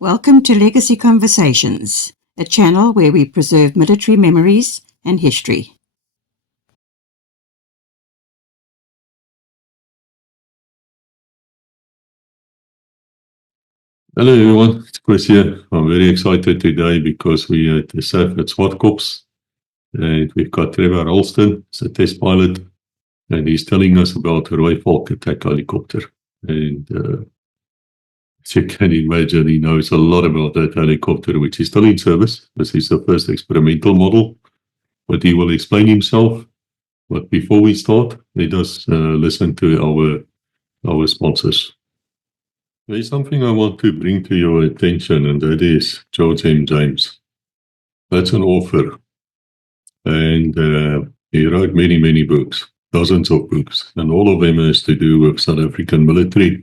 Welcome to Legacy Conversations, a channel where we preserve military memories and history. Hello everyone, it's Koos here. I'm very excited today because we're at the SAAF at Swartkop and we've got Trevor Ralston, he's a test pilot, and he's telling us about the Rooivalk Attack Helicopter. And as you can imagine, he knows a lot about that helicopter, which is still in service. This is the first experimental model, but he will explain himself. But before we start, let us listen to our sponsors. There's something I want to bring to your attention, and that is Gauteng James. That's an author, and he wrote many books, dozens of books, and all of them has to do with South African military,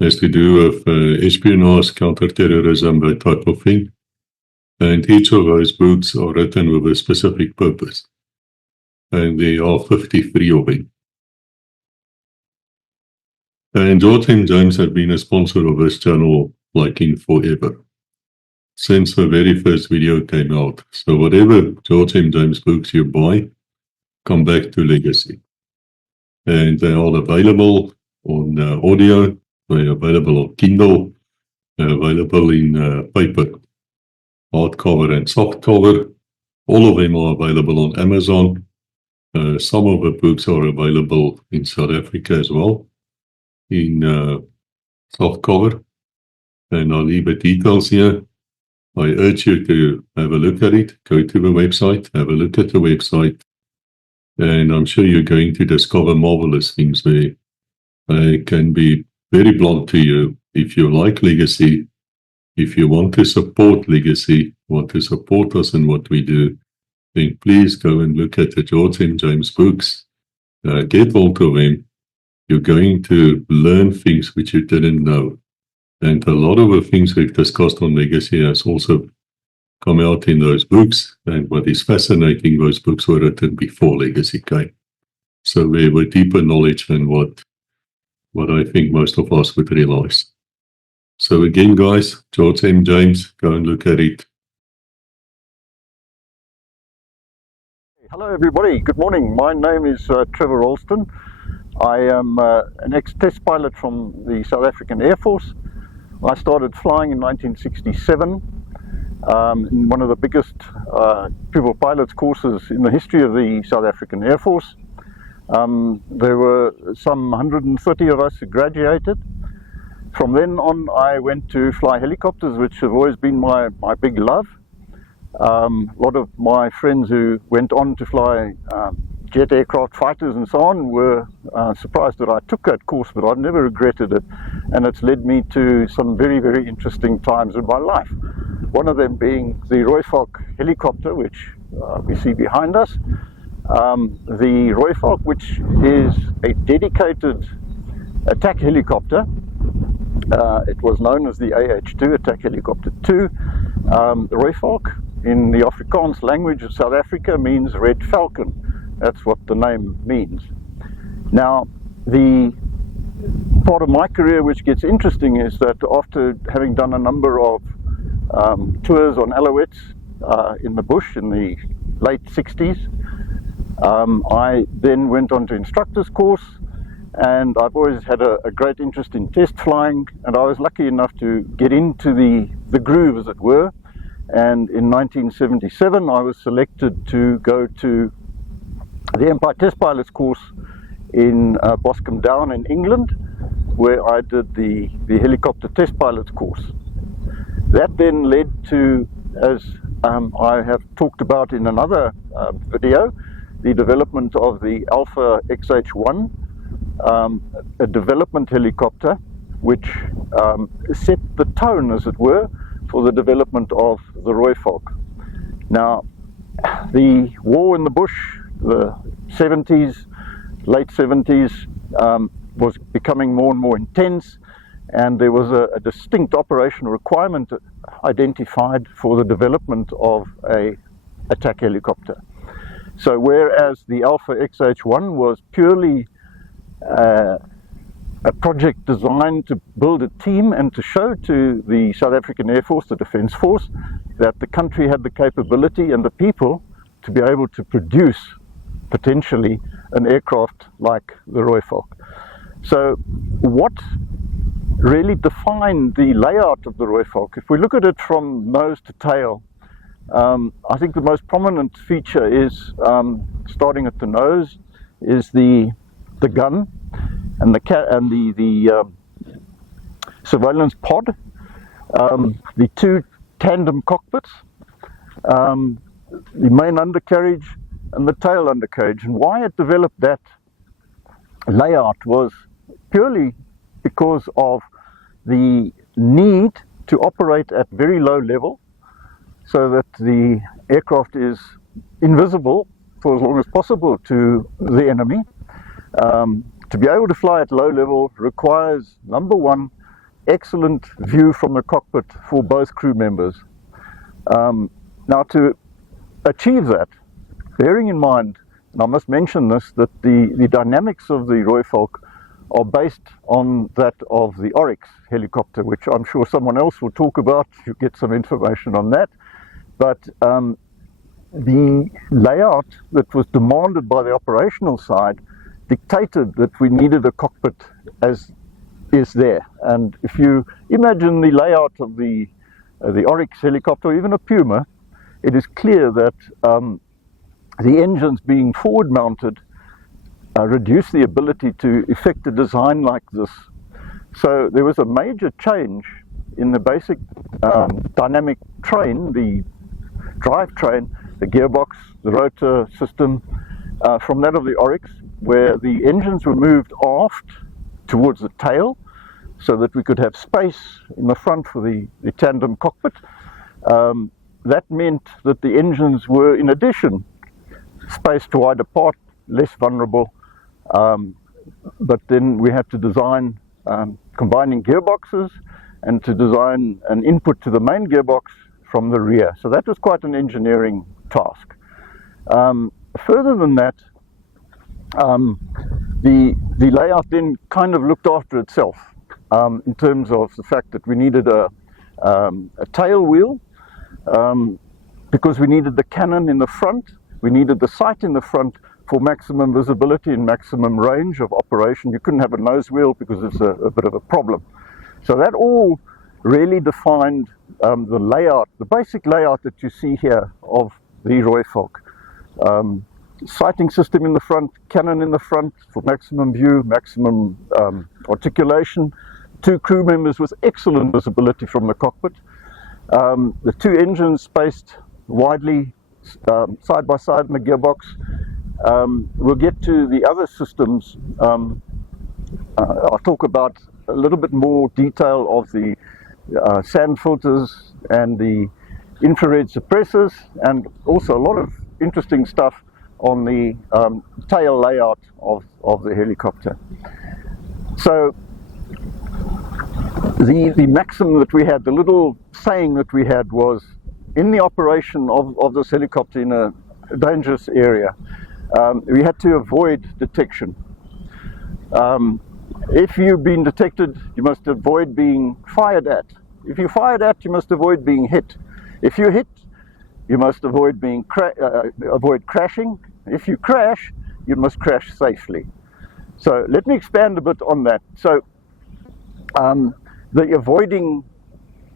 has to do with espionage, counterterrorism, that type of thing. And each of those books are written with a specific purpose, and there are 53 of them. And Gauteng James have been a sponsor of this channel like in forever, since the very first video came out. So whatever Gauteng James books you buy, come back to Legacy. And they are available on audio, they're available on Kindle, they're available in paper, hardcover and softcover. All of them are available on Amazon. Some of the books are available in South Africa as well, in softcover, and I'll leave the details here. I urge you to have a look at it, go to the website, have a look at the website, and I'm sure you're going to discover marvelous things there. I can be very blunt to you. If you like Legacy, if you want to support Legacy, want to support us in what we do, then please go and look at the Gauteng James books. Get hold of them. You're going to learn things which you didn't know. And a lot of the things we've discussed on Legacy has also come out in those books. And what is fascinating, those books were written before Legacy came. So they were deeper knowledge than what I think most of us would realize. So again, guys, Gauteng James, go and look at it. Hello everybody, good morning. My name is Trevor Ralston. I am an ex-test pilot from the South African Air Force. I started flying in 1967 in one of the biggest pupil pilots courses in the history of the South African Air Force. There were some 130 of us who graduated. From then on I went to fly helicopters, which have always been my big love. A lot of my friends who went on to fly jet aircraft fighters and so on were surprised that I took that course, but I've never regretted it, and it's led me to some very interesting times in my life. One of them being the Rooivalk helicopter, which we see behind us. The Rooivalk, which is a dedicated attack helicopter. It was known as the AH2, Attack Helicopter 2. Rooivalk in the Afrikaans language of South Africa means red falcon. That's what the name means. Now, the part of my career which gets interesting is that after having done a number of tours on alouettes in the bush in the late 60s, I then went on to instructor's course, and I've always had a great interest in test flying, and I was lucky enough to get into the groove, as it were. And in 1977 I was selected to go to the Empire Test Pilots course in Boscombe Down in England, where I did the helicopter test pilots course. That then led to, as I have talked about in another video, the development of the Alpha XH1, a development helicopter which set the tone, as it were, for the development of the Rooivalk. Now, the war in the bush, the 70s, late 70s, was becoming more and more intense, and there was a distinct operational requirement identified for the development of a attack helicopter. So whereas the Alpha XH1 was purely a project designed to build a team and to show to the South African Air Force, the Defence Force, that the country had the capability and the people to be able to produce potentially an aircraft like the Rooivalk. So what really defined the layout of the Rooivalk, if we look at it from nose to tail, I think the most prominent feature is, starting at the nose, is the gun and the surveillance pod, the two tandem cockpits, the main undercarriage and the tail undercarriage. And why it developed that layout was purely because of the need to operate at very low level so that the aircraft is invisible for as long as possible to the enemy. To be able to fly at low level requires, number one, excellent view from the cockpit for both crew members. Now, to achieve that, bearing in mind, and I must mention this, that the dynamics of the Rooivalk are based on that of the Oryx helicopter, which I'm sure someone else will talk about. You get some information on that. But the layout that was demanded by the operational side dictated that we needed a cockpit as is there. And if you imagine the layout of the Oryx helicopter, or even a Puma, it is clear that the engines being forward mounted reduce the ability to effect a design like this. So there was a major change in the basic dynamic train, the drivetrain, the gearbox, the rotor system, from that of the Oryx, where the engines were moved aft towards the tail so that we could have space in the front for the tandem cockpit. That meant that the engines were, in addition, spaced wide apart, less vulnerable, but then we had to design combining gearboxes and to design an input to the main gearbox from the rear. So that was quite an engineering task. Further than that, the layout then kind of looked after itself in terms of the fact that we needed a tail wheel because we needed the cannon in the front, we needed the sight in the front for maximum visibility and maximum range of operation. You couldn't have a nose wheel because it's a bit of a problem. So that all really defined the layout, the basic layout that you see here of the Rooivalk. Sighting system in the front, cannon in the front for maximum view, maximum articulation, two crew members with excellent visibility from the cockpit, the two engines spaced widely side by side in the gearbox. We'll get to the other systems. I'll talk about a little bit more detail of the sand filters and the infrared suppressors, and also a lot of interesting stuff on the tail layout of the helicopter. So the maxim that we had, the little saying that we had was, in the operation of this helicopter in a dangerous area, we had to avoid detection. If you've been detected, you must avoid being fired at. If you're fired at, you must avoid being hit. If you're hit, you must avoid being avoid crashing. If you crash, you must crash safely. So let me expand a bit on that. So the avoiding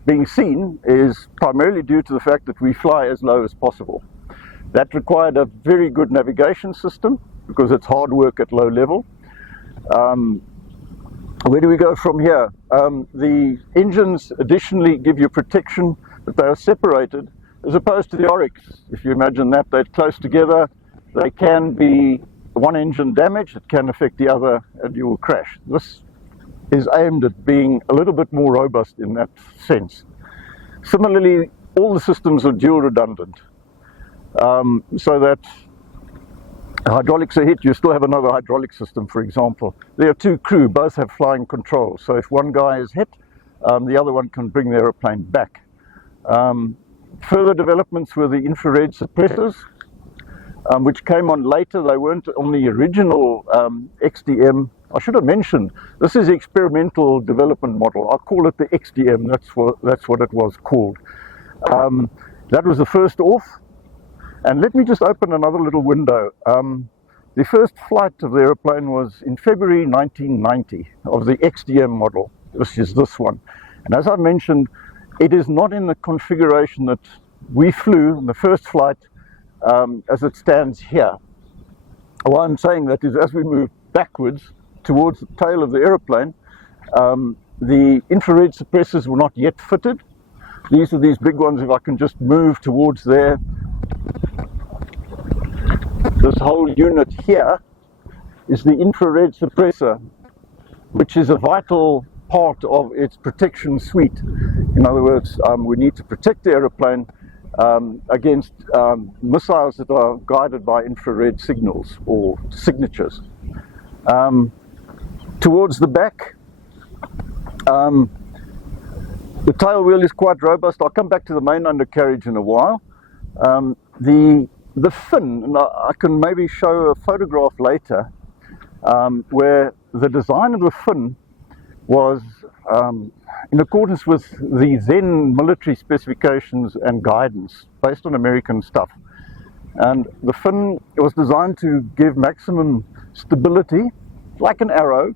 being seen is primarily due to the fact that we fly as low as possible. That required a very good navigation system because it's hard work at low level. Where do we go from here? The engines additionally give you protection, but they are separated, as opposed to the Oryx. If you imagine that, they're close together. They can be one engine damaged, it can affect the other, and you will crash. This is aimed at being a little bit more robust in that sense. Similarly, all the systems are dual redundant, so that hydraulics are hit, you still have another hydraulic system, for example. There are two crew, both have flying control, so if one guy is hit, the other one can bring the aeroplane back. Further developments were the infrared suppressors, which came on later. They weren't on the original XDM I should have mentioned, this is the experimental development model. I call it the XDM, that's what it was called. That was the first off. And let me just open another little window. The first flight of the aeroplane was in February 1990 of the XDM model, which is this one. And as I mentioned, it is not in the configuration that we flew in the first flight as it stands here. Why I'm saying that is as we move backwards towards the tail of the aeroplane, the infrared suppressors were not yet fitted. These are these big ones. If I can just move towards there, this whole unit here is the infrared suppressor, which is a vital part of its protection suite. In other words, we need to protect the aeroplane against missiles that are guided by infrared signals or signatures. Towards the back, the tail wheel is quite robust. I'll come back to the main undercarriage in a while. The fin, and I can maybe show a photograph later, where the design of the fin was in accordance with the then military specifications and guidance based on American stuff. And the fin was designed to give maximum stability, like an arrow,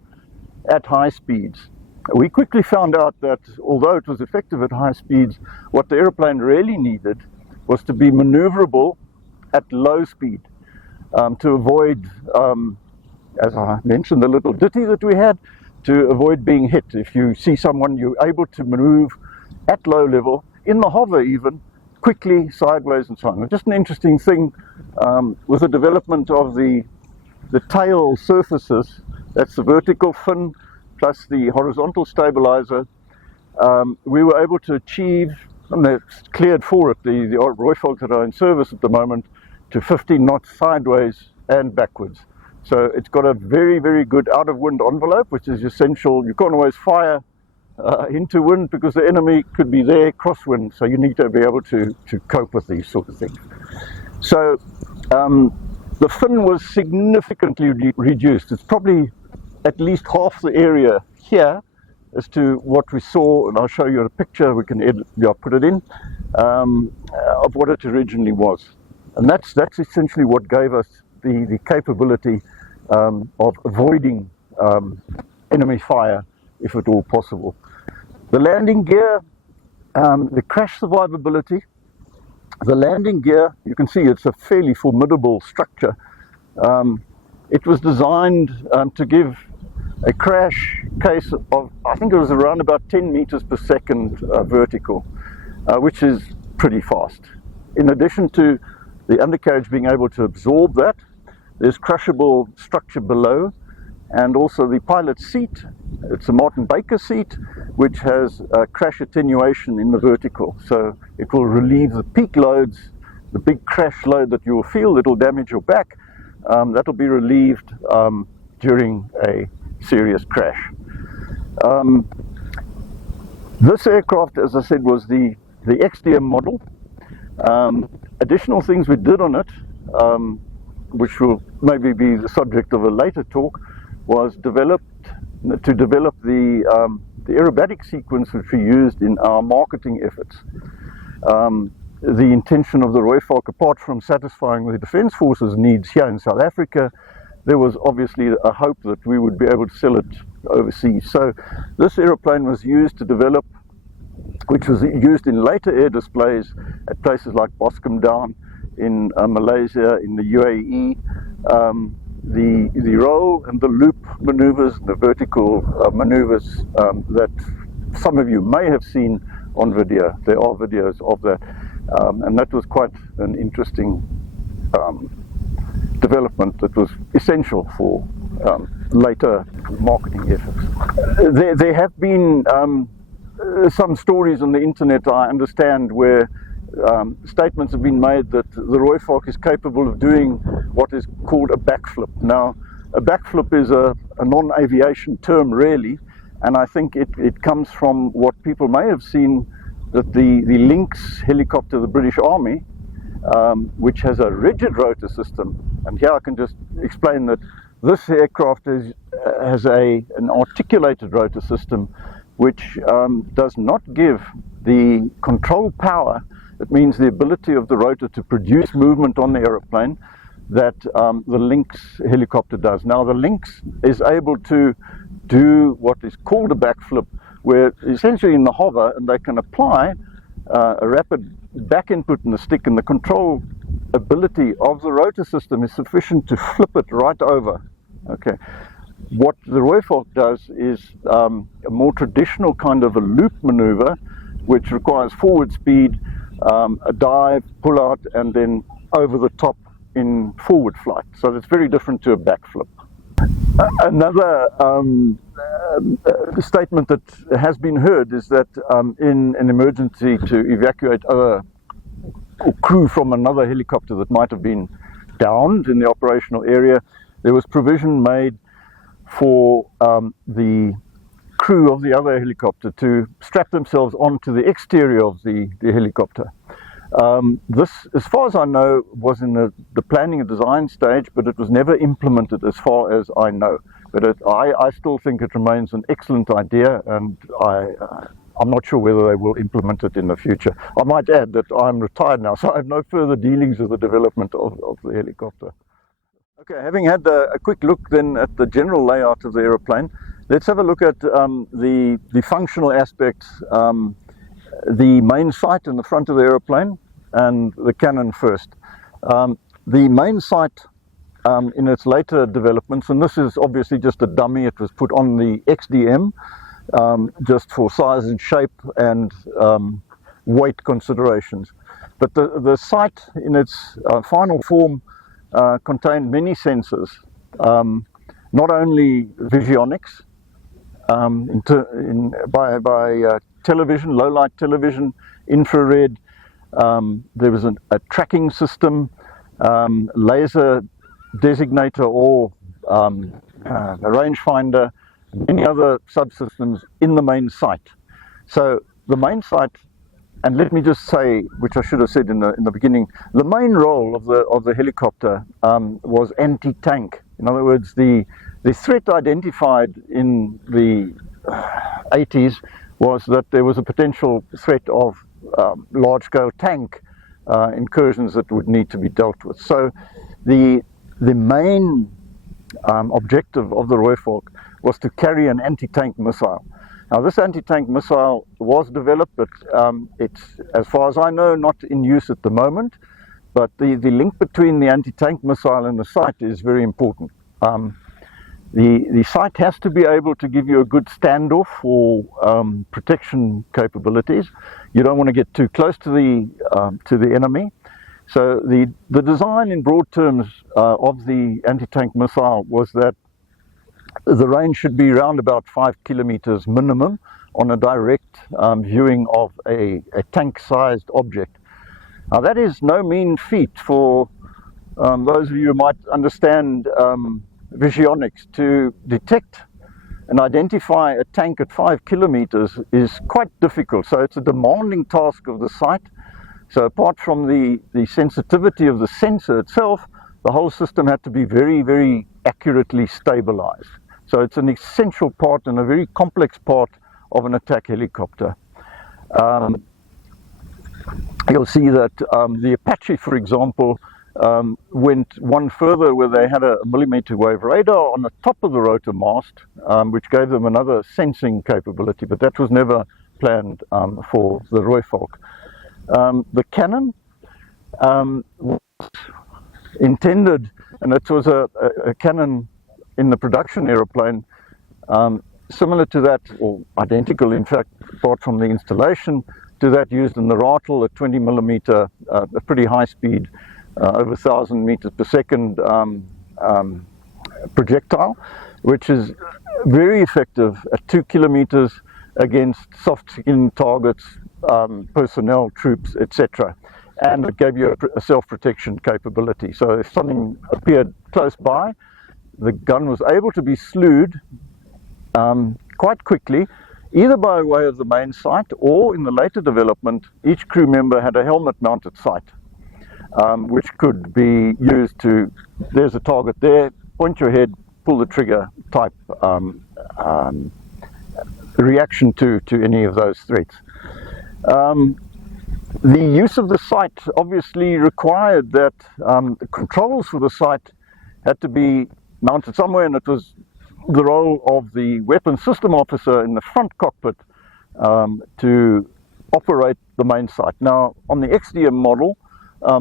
at high speeds. We quickly found out that although it was effective at high speeds, what the aeroplane really needed was to be maneuverable at low speed to avoid, as I mentioned, the little ditty that we had, to avoid being hit. If you see someone, you're able to move at low level, in the hover even, quickly, sideways and so on. Just an interesting thing with the development of the tail surfaces, that's the vertical fin plus the horizontal stabilizer, we were able to achieve, and they're cleared for it, the Rooivalks that are in service at the moment, to 15 knots sideways and backwards. So it's got a very, very good out-of-wind envelope, which is essential. You can't always fire into wind because the enemy could be there crosswind, so you need to be able to cope with these sort of things. So the fin was significantly reduced. It's probably at least half the area here as to what we saw, and I'll show you a picture, we can edit, put it in, of what it originally was. And that's essentially what gave us the capability of avoiding enemy fire, if at all possible. The landing gear, the crash survivability, the landing gear, you can see it's a fairly formidable structure. It was designed to give a crash case of, I think it was around about 10 meters per second vertical, which is pretty fast. In addition to the undercarriage being able to absorb that, there's crushable structure below, and also the pilot's seat. It's a Martin Baker seat, which has crash attenuation in the vertical. So it will relieve the peak loads, the big crash load that you will feel that will damage your back. That'll be relieved during a serious crash. This aircraft, as I said, was the XDM model. Additional things we did on it, which will maybe be the subject of a later talk, was to develop the aerobatic sequence which we used in our marketing efforts. The intention of the Rooivalk, apart from satisfying the Defence Force's needs here in South Africa, there was obviously a hope that we would be able to sell it overseas. So this aeroplane was used to develop, which was used in later air displays at places like Boscombe Down in Malaysia, in the UAE, the roll and the loop maneuvers, the vertical maneuvers that some of you may have seen on video. There are videos of that, and that was quite an interesting development that was essential for later marketing efforts. There have been some stories on the internet, I understand, where statements have been made that the Rooivalk is capable of doing what is called a backflip. Now, a backflip is a non-aviation term really, and I think it comes from what people may have seen, that the Lynx helicopter of the British Army, which has a rigid rotor system, and here I can just explain that this aircraft has an articulated rotor system which does not give the control power. It means the ability of the rotor to produce movement on the aeroplane that the Lynx helicopter does. Now the Lynx is able to do what is called a backflip, where essentially in the hover, and they can apply a rapid back input in the stick, and the control ability of the rotor system is sufficient to flip it right over. Okay. What the Rooivalk does is a more traditional kind of a loop maneuver, which requires forward speed, a dive, pull out, and then over the top in forward flight. So it's very different to a backflip. Another statement that has been heard is that in an emergency to evacuate other or crew from another helicopter that might have been downed in the operational area, there was provision made for the crew of the other helicopter to strap themselves onto the exterior of the helicopter. This, as far as I know, was in the planning and design stage, but it was never implemented as far as I know. But I still think it remains an excellent idea, and I'm not sure whether they will implement it in the future. I might add that I'm retired now, so I have no further dealings with the development of the helicopter. Okay, having had a quick look then at the general layout of the aeroplane, let's have a look at the functional aspects, the main sight in the front of the aeroplane and the cannon first. The main sight in its later developments, and this is obviously just a dummy, it was put on the XDM just for size and shape and weight considerations. But the sight in its final form contained many sensors, not only visionics, by television, low light television, infrared. There was a tracking system, laser designator or a rangefinder, many other subsystems in the main sight. So the main sight, and let me just say, which I should have said in the beginning, the main role of the helicopter was anti-tank. In other words, the threat identified in the 80s was that there was a potential threat of large-scale tank incursions that would need to be dealt with. So the main objective of the Rooivalk was to carry an anti-tank missile. Now this anti-tank missile was developed, but it's, as far as I know, not in use at the moment. But the link between the anti-tank missile and the sight is very important. The sight has to be able to give you a good standoff for protection capabilities. You don't want to get too close to the enemy. So the design in broad terms of the anti-tank missile was that the range should be around about 5 kilometers minimum on a direct viewing of a tank-sized object. Now that is no mean feat for those of you who might understand visionics. To detect and identify a tank at 5 kilometers is quite difficult. So it's a demanding task of the sight. So apart from the sensitivity of the sensor itself, the whole system had to be very, very accurately stabilized. So it's an essential part and a very complex part of an attack helicopter. You'll see that the Apache, for example, went one further, where they had a millimeter wave radar on the top of the rotor mast, which gave them another sensing capability, but that was never planned for the Rooivalk. The cannon was intended, and it was a cannon in the production aeroplane, similar to that, or identical in fact, apart from the installation, to that used in the Rotor, a 20 millimeter, a pretty high speed, over 1,000 meters per second projectile, which is very effective at 2 kilometers against soft skin targets, personnel, troops, etc. And it gave you a self-protection capability. So if something appeared close by, the gun was able to be slewed quite quickly, either by way of the main sight, or in the later development, each crew member had a helmet-mounted sight, which could be used to, there's a target there, point your head, pull the trigger type reaction to any of those threats. The use of the site obviously required that the controls for the site had to be mounted somewhere, and it was the role of the weapons system officer in the front cockpit to operate the main site. Now, on the XDM model,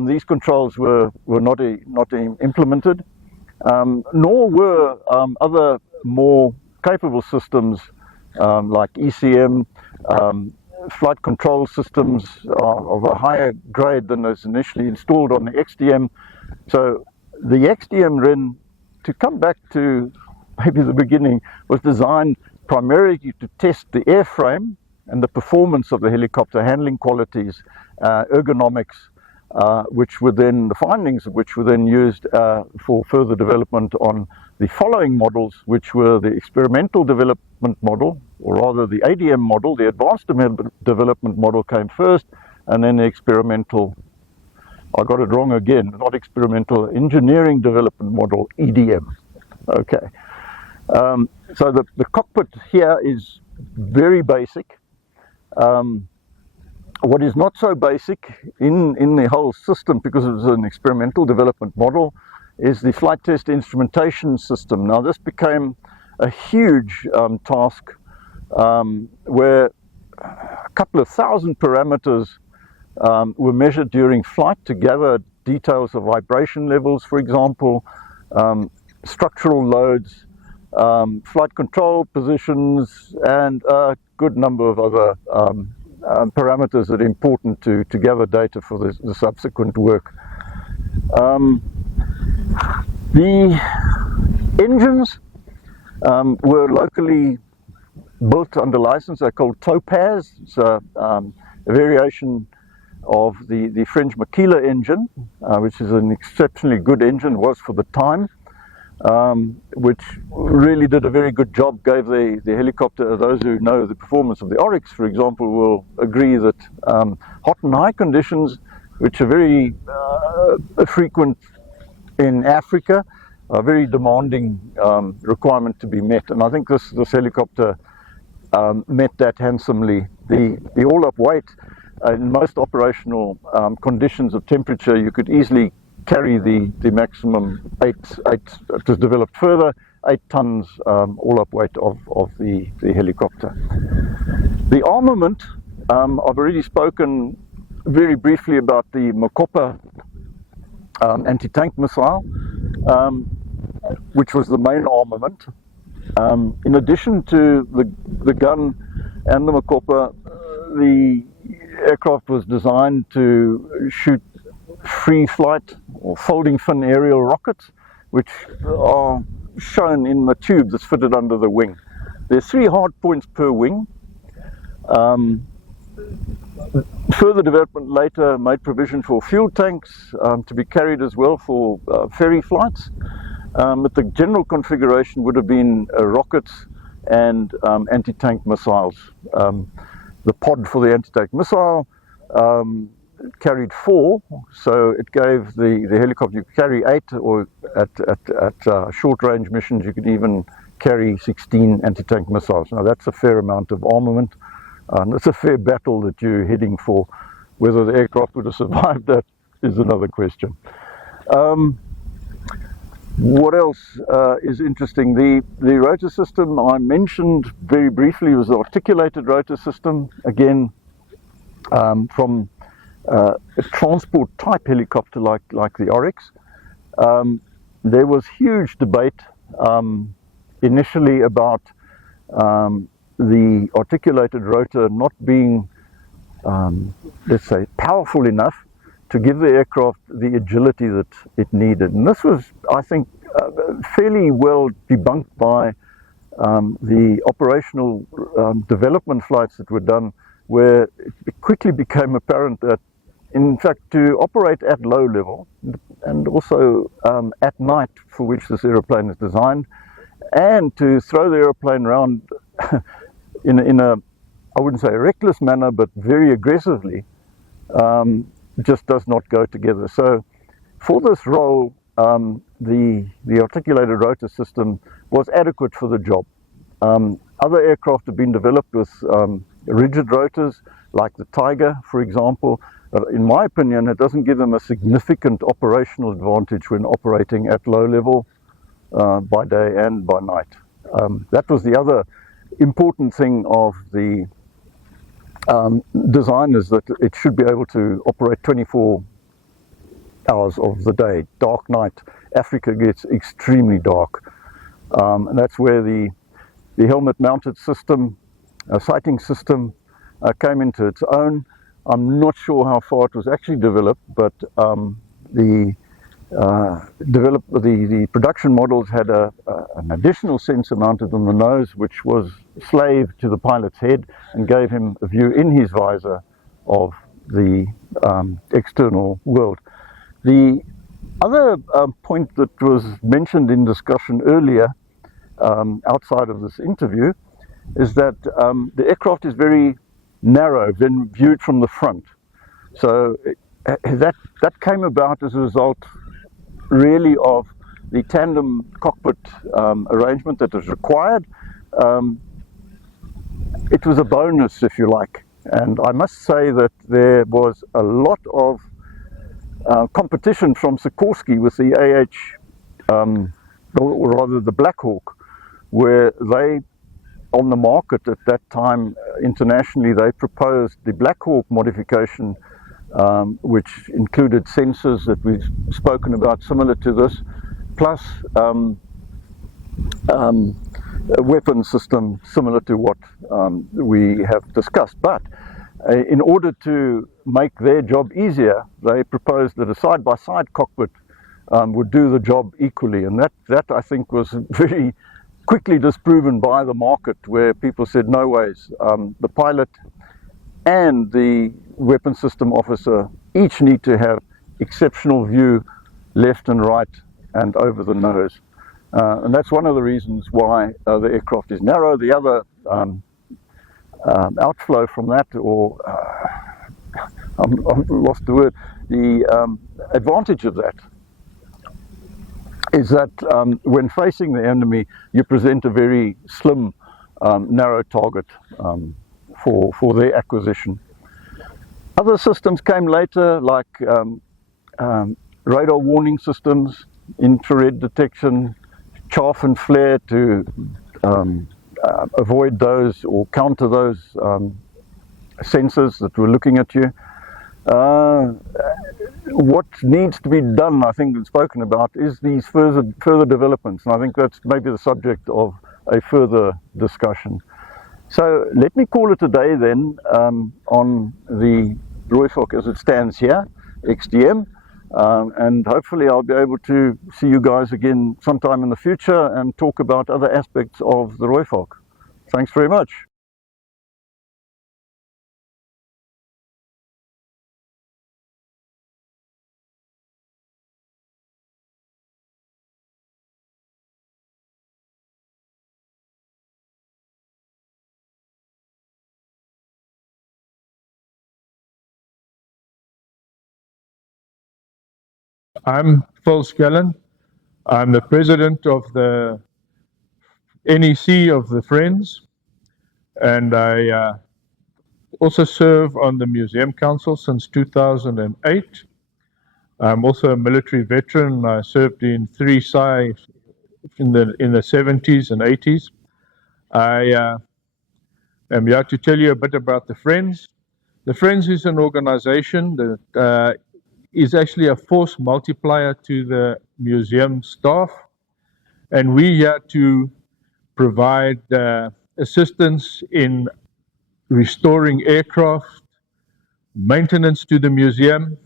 these controls were not implemented, nor were other more capable systems like ECM, flight control systems of a higher grade than those initially installed on the XDM. So the XDM RIN, to come back to maybe the beginning, was designed primarily to test the airframe and the performance of the helicopter, handling qualities, ergonomics, the findings of which were then used for further development on the following models, which were the experimental development model, or rather the ADM model. The advanced development model came first, and then the experimental, I got it wrong again, not experimental, engineering development model, EDM. Okay. So the cockpit here is very basic. What is not so basic in the whole system, because it was an experimental development model, is the flight test instrumentation system. Now, this became a huge task where a couple of thousand parameters were measured during flight to gather details of vibration levels, for example, structural loads, flight control positions, and a good number of other parameters that are important to gather data for the subsequent work. The engines were locally built under license. They're called Topaz. It's a variation of the French Makila engine, which is an exceptionally good engine, was for the time, which really did a very good job, gave the helicopter, those who know the performance of the Oryx, for example, will agree that hot and high conditions, which are very frequent in Africa, a very demanding requirement to be met, and I think this helicopter met that handsomely. The all-up weight in most operational conditions of temperature, you could easily carry the maximum eight. It was developed further, 8 tons all-up weight of the helicopter. The armament, I've already spoken very briefly about the Mokopa anti-tank missile, which was the main armament. In addition to the gun and the Mokopa, the aircraft was designed to shoot free flight or folding fin aerial rockets, which are shown in the tube that's fitted under the wing. There's 3 hard points per wing. Further development later made provision for fuel tanks to be carried as well for ferry flights, but the general configuration would have been rockets and anti-tank missiles. The pod for the anti-tank missile carried 4, so it gave the helicopter, you could carry 8, or at short range missions you could even carry 16 anti-tank missiles. Now that's a fair amount of armament. It's a fair battle that you're heading for. Whether the aircraft would have survived that is another question. What else is interesting? The rotor system I mentioned very briefly was the articulated rotor system. Again, from a transport type helicopter like the Oryx. There was huge debate initially about the articulated rotor not being, let's say, powerful enough to give the aircraft the agility that it needed. And this was, I think, fairly well debunked by the operational development flights that were done, where it quickly became apparent that, in fact, to operate at low level and also at night, for which this aeroplane is designed, and to throw the aeroplane around in a, I wouldn't say a reckless manner, but very aggressively, just does not go together. So for this role, the articulated rotor system was adequate for the job. Other aircraft have been developed with rigid rotors, like the Tiger, for example. In my opinion, it doesn't give them a significant operational advantage when operating at low level by day and by night. That was the other important thing of the design, is that it should be able to operate 24 hours of the day. Dark night, Africa gets extremely dark, and that's where the helmet mounted system, sighting system, came into its own. I'm not sure how far it was actually developed, but the production models had an additional sensor mounted on the nose, which was slave to the pilot's head and gave him a view in his visor of the external world. The other point that was mentioned in discussion earlier, outside of this interview, is that the aircraft is very narrow when viewed from the front. So that came about as a result really of the tandem cockpit arrangement that was required. It was a bonus, if you like, and I must say that there was a lot of competition from Sikorsky with the or rather the Black Hawk, where they, on the market at that time internationally, they proposed the Black Hawk modification, which included sensors that we've spoken about similar to this, plus a weapon system similar to what we have discussed. But in order to make their job easier, they proposed that a side-by-side cockpit would do the job equally, and that I think was very quickly disproven by the market, where people said no ways. The pilot and the weapon system officer each need to have exceptional view left and right and over the nose, and that's one of the reasons why the aircraft is narrow. The other outflow from that, or I've lost the word, the advantage of that is that when facing the enemy, you present a very slim, narrow target for their acquisition. Other systems came later, like radar warning systems, infrared detection, chaff and flare to avoid those or counter those sensors that were looking at you. What needs to be done, I think, and spoken about, is these further developments, and I think that's maybe the subject of a further discussion. So let me call it a day then on the Rooivalk as it stands here, XDM, and hopefully I'll be able to see you guys again sometime in the future and talk about other aspects of the Rooivalk. Thanks very much. I'm Phil Skellen. I'm the president of the NEC of the Friends, and I also serve on the Museum Council since 2008. I'm also a military veteran. I served in 3 SAAF in the 70s and 80s. I am here to tell you a bit about the Friends. The Friends is an organization that is actually a force multiplier to the museum staff, and we're here to provide assistance in restoring aircraft, maintenance to the museum,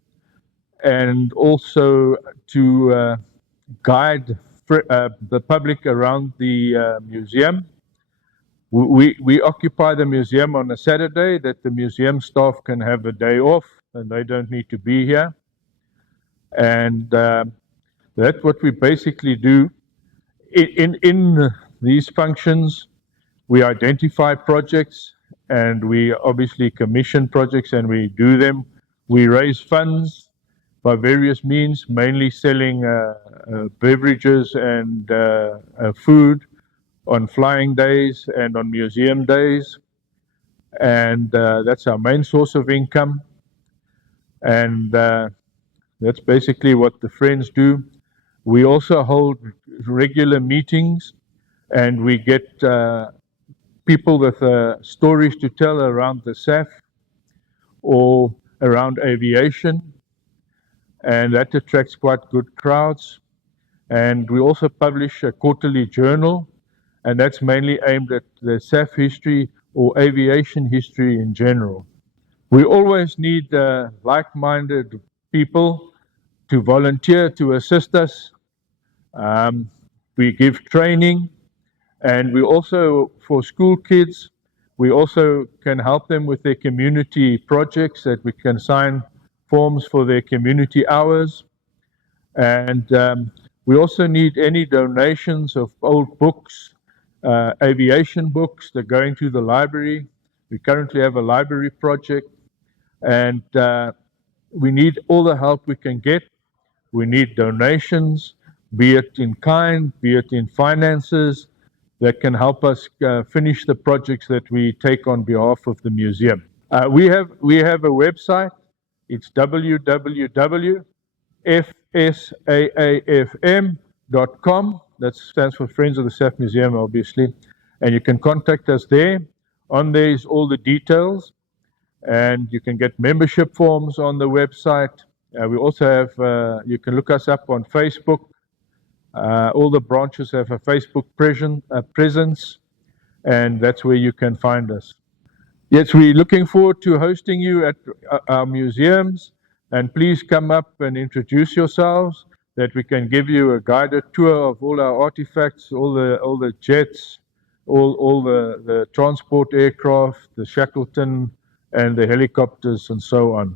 and also to guide the public around the museum. We occupy the museum on a Saturday that the museum staff can have a day off and they don't need to be here. And that's what we basically do. In these functions, we identify projects and we obviously commission projects and we do them. We raise funds by various means, mainly selling beverages and food on flying days and on museum days. And that's our main source of income. And that's basically what the Friends do. We also hold regular meetings, and we get people with stories to tell around the SAAF or around aviation, and that attracts quite good crowds. And we also publish a quarterly journal, and that's mainly aimed at the SAAF history or aviation history in general. We always need like-minded people to volunteer to assist us. We give training, and we also, for school kids, we also can help them with their community projects, that we can sign forms for their community hours. And we also need any donations of old books, aviation books that go into the library. We currently have a library project, and we need all the help we can get. We need donations, be it in kind, be it in finances, that can help us finish the projects that we take on behalf of the museum. We have a website. It's www.fsaafm.com. That stands for Friends of the SAAF Museum, obviously. And you can contact us there. On there is all the details. And you can get membership forms on the website. We also have, you can look us up on Facebook. All the branches have a Facebook presence, and that's where you can find us. Yes, we're looking forward to hosting you at our museums, and please come up and introduce yourselves, that we can give you a guided tour of all our artifacts, all the jets, all the transport aircraft, the Shackleton, and the helicopters, and so on.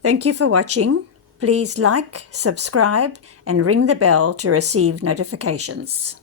Thank you for watching. Please like, subscribe, and ring the bell to receive notifications.